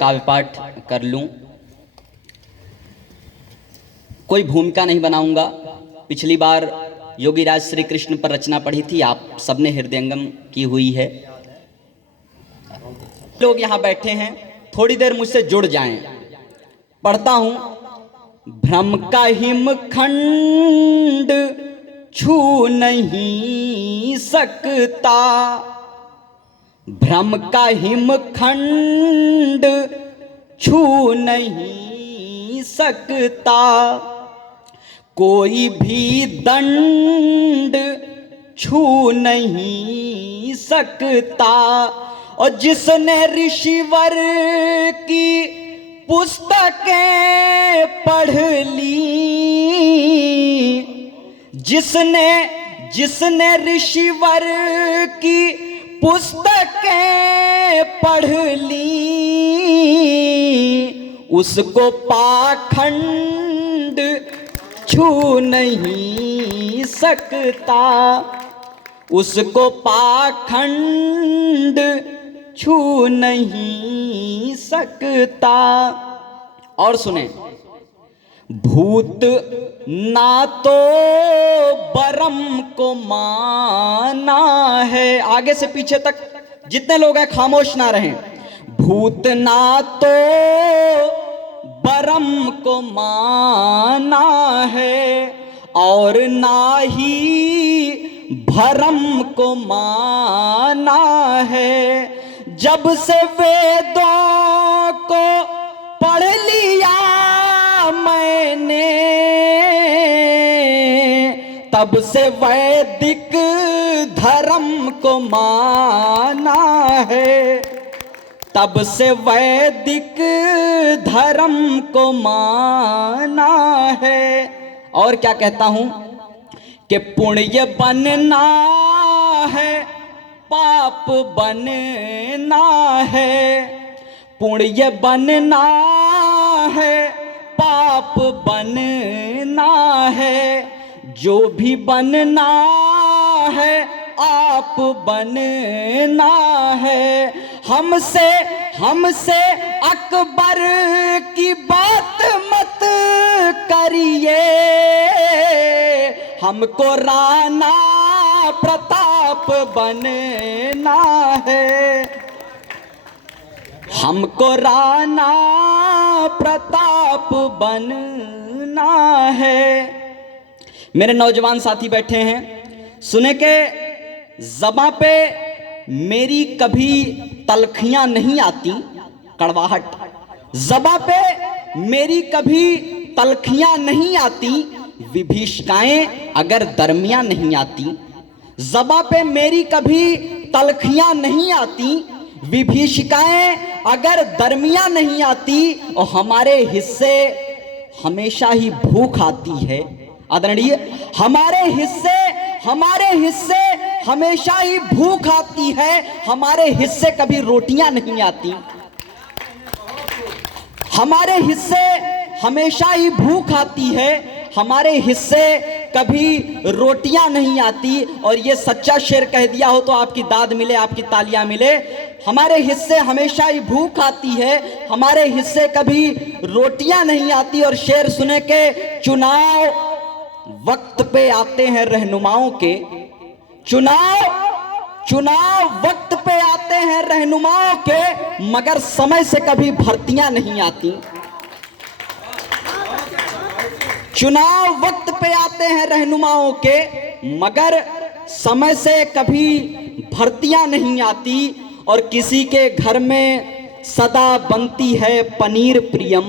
काव्य पाठ कर लूं। कोई भूमिका नहीं बनाऊंगा। पिछली बार योगीराज श्री कृष्ण पर रचना पढ़ी थी, आप सबने हृदयंगम की हुई है। लोग यहाँ बैठे हैं, थोड़ी देर मुझसे जुड़ जाएं। पढ़ता हूं। भ्रम का हिमखंड छू नहीं सकता, भ्रम का हिमखंड छू नहीं सकता, कोई भी दंड छू नहीं सकता। और जिसने ऋषिवर की पुस्तकें पढ़ ली, जिसने ऋषिवर की पुस्तकें पढ़ ली, उसको पाखंड छू नहीं सकता, उसको पाखंड छू नहीं सकता। और सुने, भूत ना तो बरम को माना है। आगे से पीछे तक जितने लोग हैं खामोश ना रहें। भूत ना तो बरम को माना है, और ना ही भरम को माना है। जब से वेदों को पढ़ लिया मैंने, तब से वैदिक धर्म को माना है, तब से वैदिक धर्म को माना है। और क्या कहता हूं कि पुण्य बनना है, पाप बनना है, पुण्य बनना है, पाप बनना है। जो भी बनना है आप बनना है। हमसे अकबर की बात मत करिए, हमको राणा प्रताप बनना है, हमको राणा प्रताप बनना है। मेरे नौजवान साथी बैठे हैं, सुने के ज़बां पे मेरी कभी तलखियां नहीं आती, कड़वाहट। ज़बां पे मेरी कभी तलखियां नहीं आती, विभीषिकाएं अगर दरमियां नहीं आती। ज़बां पे मेरी कभी तलखियां नहीं आती, विभीषिकाएं अगर दरमियां नहीं आती, और हमारे हिस्से हमेशा ही भूख आती है। आदरणीय, हमारे हिस्से हमेशा ही भूख आती है, हमारे हिस्से कभी रोटियां नहीं आती। हमारे हिस्से हमेशा ही भूख आती है, हमारे हिस्से कभी रोटियां नहीं आती। और ये सच्चा शेर कह दिया हो तो आपकी दाद मिले, आपकी तालियां मिले। हमारे हिस्से हमेशा ही भूख आती है, हमारे हिस्से कभी रोटियां नहीं आती। और शेर सुने के, चुनाव वक्त पे आते हैं रहनुमाओं के, चुनाव वक्त पे आते हैं रहनुमाओं के, मगर समय से कभी भर्तियां नहीं आती। चुनाव वक्त पे आते हैं रहनुमाओं के, मगर समय से कभी भर्तियां नहीं आती। और किसी के घर में सदा बनती है पनीर प्रियम,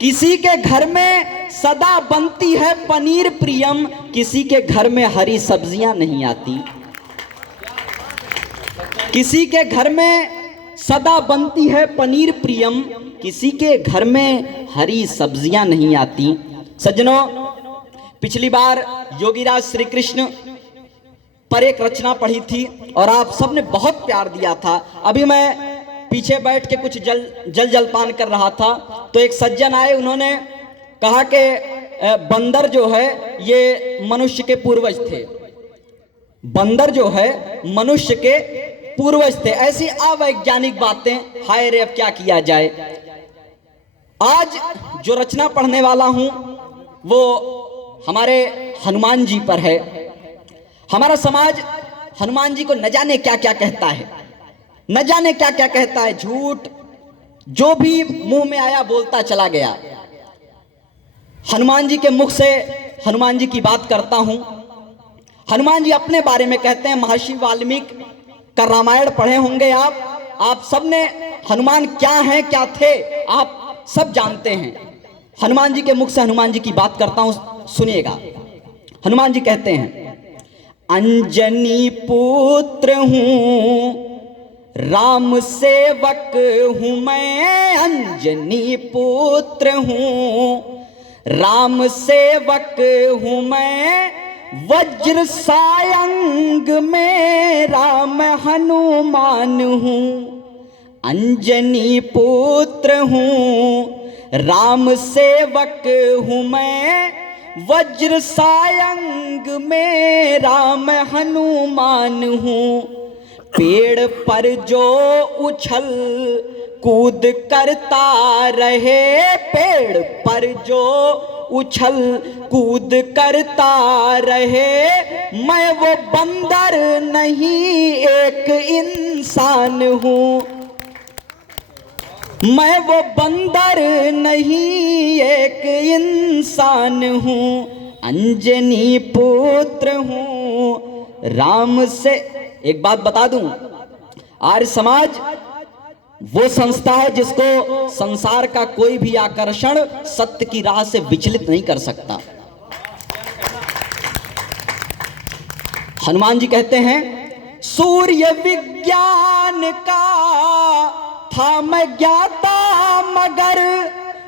किसी के घर में सदा बनती है पनीर प्रियम, किसी के घर में हरी सब्जियां नहीं आती। किसी के घर में सदा बनती है पनीर प्रियम, किसी के घर में हरी सब्जियां नहीं आती। सज्जनों, पिछली बार योगीराज श्री कृष्ण पर एक रचना पढ़ी थी और आप सबने बहुत प्यार दिया था। अभी मैं पीछे बैठ के कुछ जलपान कर रहा था तो एक सज्जन आए, उन्होंने कहा कि बंदर जो है ये मनुष्य के पूर्वज थे। बंदर जो है मनुष्य के पूर्वज थे। ऐसी अवैज्ञानिक बातें, हाय रे अब क्या किया जाए। आज जो रचना पढ़ने वाला हूं वो हमारे हनुमान जी पर है। हमारा समाज हनुमान जी को न जाने क्या क्या कहता है, न जाने क्या क्या कहता है, झूठ जो भी मुंह में आया बोलता चला गया। हनुमान जी के मुख से हनुमान जी की बात करता हूं। हनुमान जी अपने बारे में कहते हैं, महर्षि वाल्मीकि का रामायण पढ़े होंगे आप सबने हनुमान क्या हैं क्या थे आप सब जानते हैं। हनुमान जी के मुख से हनुमान जी की बात करता हूं, सुनिएगा। हनुमान जी कहते हैं, अंजनी पुत्र हूं, राम सेवक हूं मैं, अंजनी पुत्र हूं, राम सेवक हूं मैं, वज्र सायंग में राम हनुमान हूं। अंजनी पुत्र हूं, राम सेवक हूं मैं, वज्र सायंग में राम हनुमान हूं। पेड़ पर जो उछल कूद करता रहे, पेड़ पर जो उछल कूद करता रहे, मैं वो बंदर नहीं एक इंसान हूं, मैं वो बंदर नहीं एक इंसान हूं। अंजनी पुत्र हूं, राम से। एक बात बता दूं, आर्य समाज वो संस्था है जिसको संसार का कोई भी आकर्षण सत्य की राह से विचलित नहीं कर सकता। हनुमान जी कहते हैं, सूर्य विज्ञान का था मैं ज्ञाता, मगर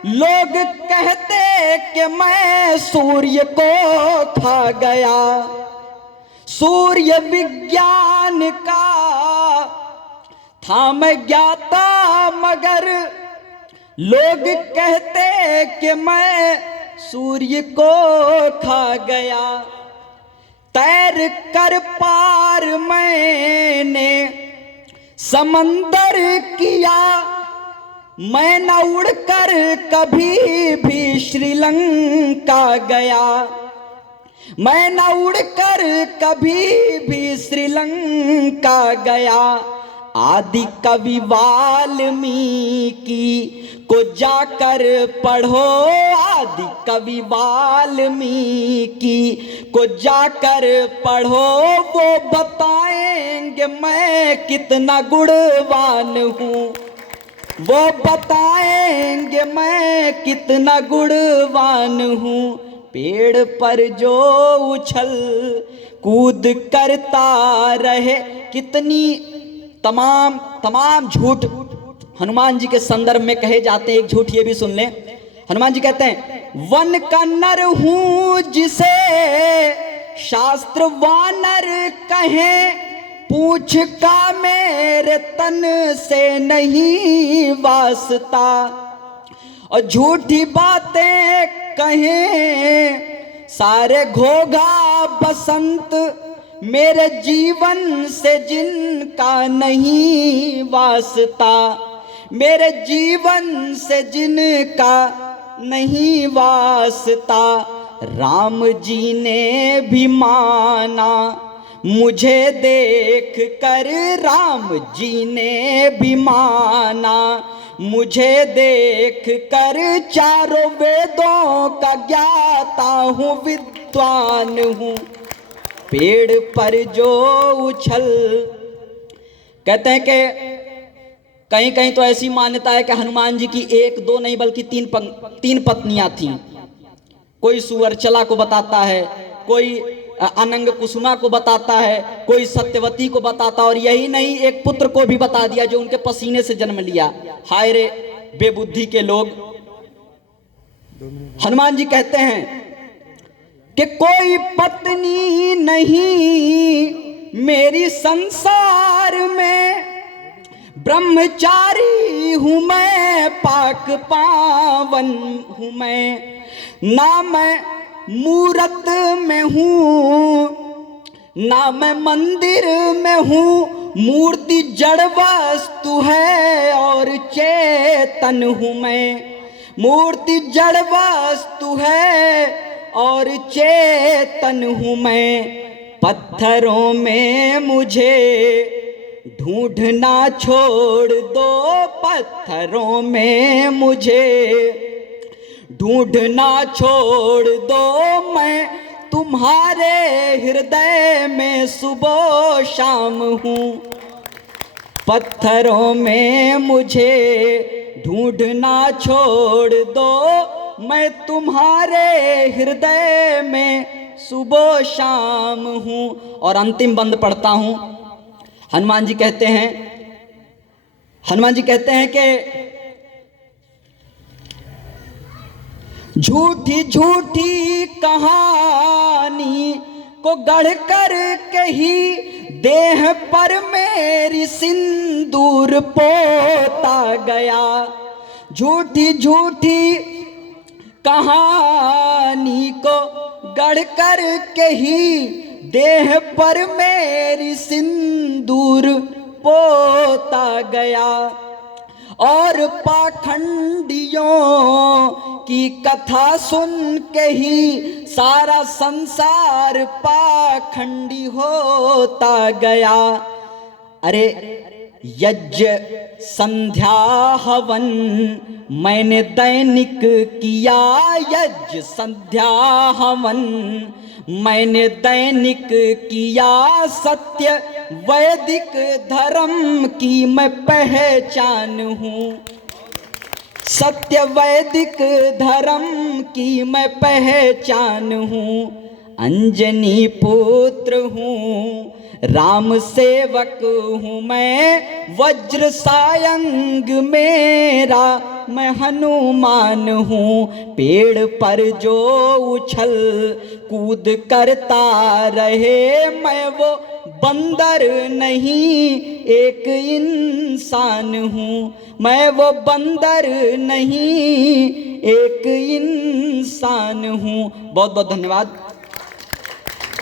लोग कहते कि मैं सूर्य को खा गया। सूर्य विज्ञान का था मैं ज्ञाता, मगर लोग कहते कि मैं सूर्य को खा गया। तैर कर पार मैंने समंदर किया, मैं न उड़कर कभी भी श्रीलंका गया, मैं न उड़कर कभी भी श्रीलंका गया। आदि कवि वाल्मीकि को जाकर पढ़ो, आदि कवि वाल्मीकि को जाकर पढ़ो, वो बताएंगे मैं कितना गुणवान हूँ, वो बताएंगे मैं कितना गुणवान हूँ। पेड़ पर जो उछल कूद करता रहे, कितनी तमाम झूठ हनुमान जी के संदर्भ में कहे जाते हैं। एक झूठ ये भी सुन लें। हनुमान जी कहते हैं, वन का नर हूं जिसे शास्त्र वानर कहें, पूछ का मेरे तन से नहीं वास्ता, और झूठी बातें कहें सारे घोघा बसंत, मेरे जीवन से जिनका नहीं वास्ता, मेरे जीवन से जिनका नहीं वास्ता। राम जी ने भी माना मुझे देख कर, राम जी ने भी माना मुझे देख कर, चारों वेदों का ज्ञाता हूँ, विद्वान हूँ। पेड़ पर जो उछल, कहते हैं कि कहीं कहीं तो ऐसी मान्यता है कि हनुमान जी की एक दो नहीं बल्कि तीन पत्नियां थीं। कोई सुअरचला को बताता है, कोई अनंग कुसुमा को बताता है, कोई सत्यवती को बताता, और यही नहीं एक पुत्र को भी बता दिया जो उनके पसीने से जन्म लिया। हाय रे बेबुद्धि के लोग। हनुमान जी कहते हैं कि कोई पत्नी नहीं मेरी संसार में, ब्रह्मचारी हूं मैं, पाक पावन हूं मैं, ना मैं मूरत में हूं, ना मैं मंदिर में हूं, मूर्ति जड़ वस्तु है और चेतन हूँ मैं। मूर्ति जड़ वस्तु है और चेतन हूँ मैं। पत्थरों में मुझे ढूंढना छोड़ दो, पत्थरों में मुझे ढूंढना छोड़ दो। मैं तुम्हारे हृदय में सुबह शाम हूँ। पत्थरों में मुझे ढूंढना छोड़ दो, मैं तुम्हारे हृदय में सुबह शाम हूँ। और अंतिम बंद पढ़ता हूँ। हनुमान जी कहते हैं कि झूठी झूठी कहानी को गढ़ कर के ही देह पर मेरी सिंदूर पोता गया। झूठी झूठी कहानी को गढ़ कर के ही देह पर मेरी सिंदूर पोता गया। और पाखंडियों की कथा सुन के ही सारा संसार पाखंडी होता गया। अरे यज्ञ संध्या हवन मैंने दैनिक किया, यज्ञ संध्या हवन मैंने दैनिक किया। सत्य वैदिक धर्म की मैं पहचान हूँ, सत्य वैदिक धर्म की मैं पहचान हूँ। अंजनी पुत्र हूँ, राम सेवक हूँ मैं। वज्र सायंग मेरा मैं हनुमान हूँ। पेड़ पर जो उछल कूद करता रहे, मैं वो बंदर नहीं एक इंसान हूँ। मैं वो बंदर नहीं एक इंसान हूँ। बहुत बहुत धन्यवाद।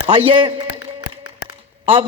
आइए अब